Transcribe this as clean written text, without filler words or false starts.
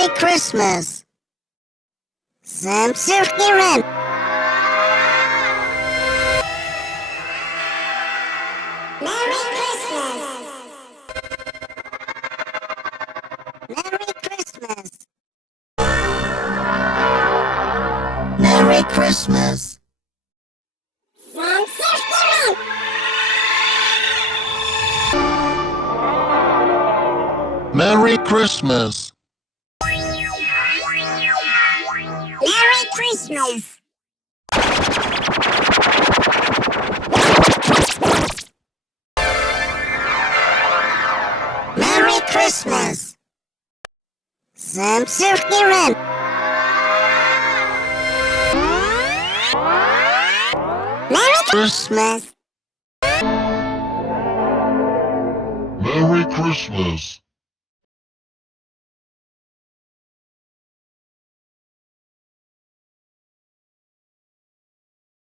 Merry Christmas! Sam Sirkiren! Merry Christmas! Merry Christmas! Merry Christmas! Sam Sirkiren! Merry Christmas! Merry Christmas! Merry Christmas! Sam Sirkiren! Merry Christmas! Merry Christmas!